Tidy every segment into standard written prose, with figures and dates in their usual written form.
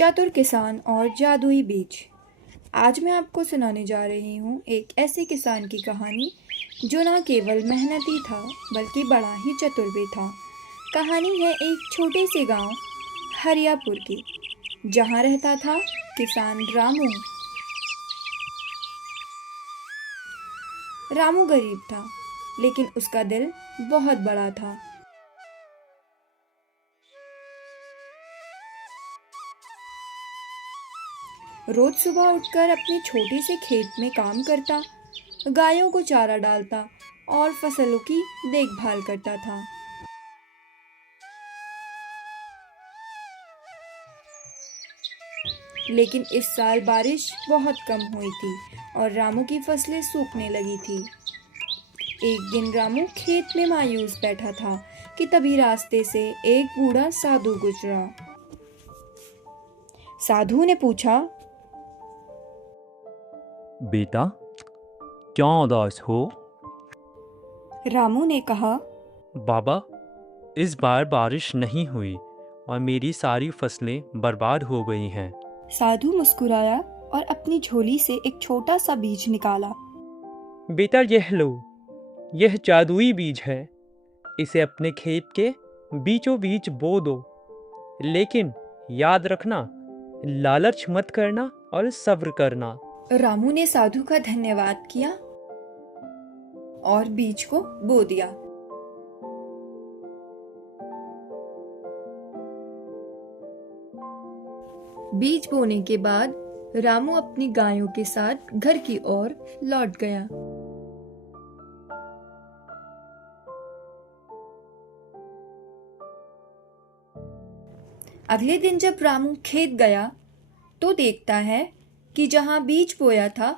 चतुर किसान और जादुई बीज। आज मैं आपको सुनाने जा रही हूँ एक ऐसे किसान की कहानी जो ना केवल मेहनती था बल्कि बड़ा ही चतुर भी था। कहानी है एक छोटे से गांव हरियापुर की, जहाँ रहता था किसान रामू। रामू गरीब था, लेकिन उसका दिल बहुत बड़ा था। रोज सुबह उठकर अपने छोटे से खेत में काम करता, गायों को चारा डालता और फसलों की देखभाल करता था। लेकिन इस साल बारिश बहुत कम हुई थी और रामू की फसलें सूखने लगी थी। एक दिन रामू खेत में मायूस बैठा था कि तभी रास्ते से एक बूढ़ा साधु गुजरा। साधु ने पूछा, बेटा, क्यों उदास हो? रामू ने कहा, बाबा, इस बार बारिश नहीं हुई और मेरी सारी फसलें बर्बाद हो गई हैं। साधु मुस्कुराया और अपनी झोली से एक छोटा सा बीज निकाला। बेटा, यह लो, यह जादुई बीज है। इसे अपने खेत के बीचों बीच बो दो, लेकिन याद रखना, लालच मत करना और सब्र करना। रामू ने साधु का धन्यवाद किया और बीज को बो दिया। बीज बोने के बाद रामू अपनी गायों के साथ घर की ओर लौट गया। अगले दिन जब रामू खेत गया तो देखता है कि जहां बीज बोया था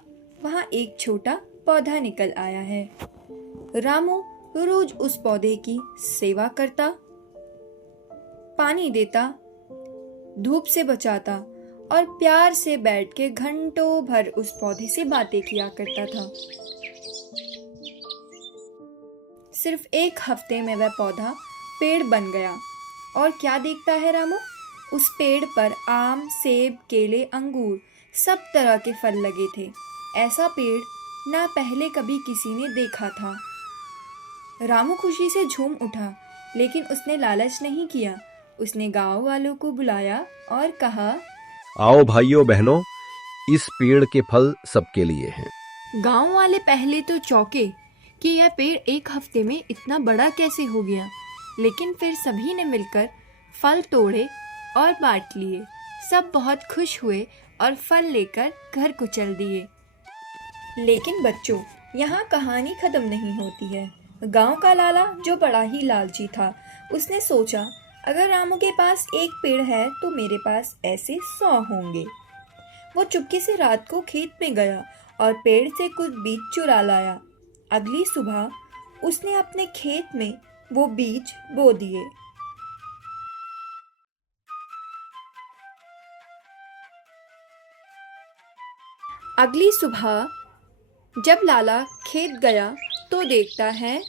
वहां एक छोटा पौधा निकल आया है। रामू रोज उस पौधे की सेवा करता, पानी देता, धूप से बचाता और प्यार से बैठ के घंटों भर उस पौधे से बातें किया करता था। सिर्फ एक हफ्ते में वह पौधा पेड़ बन गया और क्या देखता है रामू? उस पेड़ पर आम, सेब, केले, अंगूर सब तरह के फल लगे थे। ऐसा पेड़ ना पहले कभी किसी ने देखा था। रामू खुशी से झूम उठा, लेकिन उसने लालच नहीं किया। उसने गांव वालों को बुलाया और कहा, आओ भाइयों बहनों, इस पेड़ के फल सबके लिए हैं। गांव वाले पहले तो चौंके कि यह पेड़ एक हफ्ते में इतना बड़ा कैसे हो गया, लेकिन फिर सभी ने मिलकर फल तोड़े और बांट लिए। सब बहुत खुश हुए और फल लेकर घर को चल दिए। लेकिन बच्चों, यहाँ कहानी खत्म नहीं होती है। गांव का लाला, जो बड़ा ही लालची था, उसने सोचा, अगर रामू के पास एक पेड़ है तो मेरे पास ऐसे 100 होंगे। वो चुपके से रात को खेत में गया और पेड़ से कुछ बीज चुरा लाया। अगली सुबह उसने अपने खेत में वो बीज बो दिए। अगली सुबह जब लाला खेत गया तो देखता है,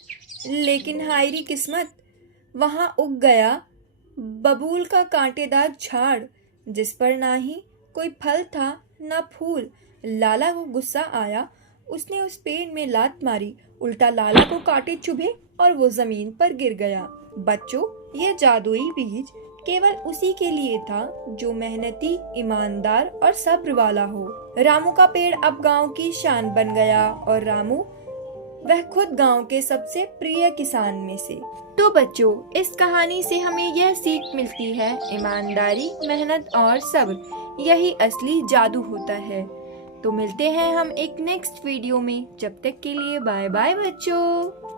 लेकिन हायरी किस्मत, वहां उग गया बबूल का कांटेदार झाड़, जिस पर ना ही कोई फल था ना फूल। लाला को गुस्सा आया। उसने उस पेड़ में लात मारी, उल्टा लाला को कांटे चुभे और वो जमीन पर गिर गया। बच्चों, यह जादुई बीज केवल उसी के लिए था जो मेहनती, ईमानदार और सब्र वाला हो। रामू का पेड़ अब गांव की शान बन गया और रामू वह खुद गांव के सबसे प्रिय किसान में से। तो बच्चों, इस कहानी से हमें यह सीख मिलती है, ईमानदारी, मेहनत और सब्र यही असली जादू होता है। तो मिलते हैं हम एक नेक्स्ट वीडियो में। जब तक के लिए बाय बाय बच्चों।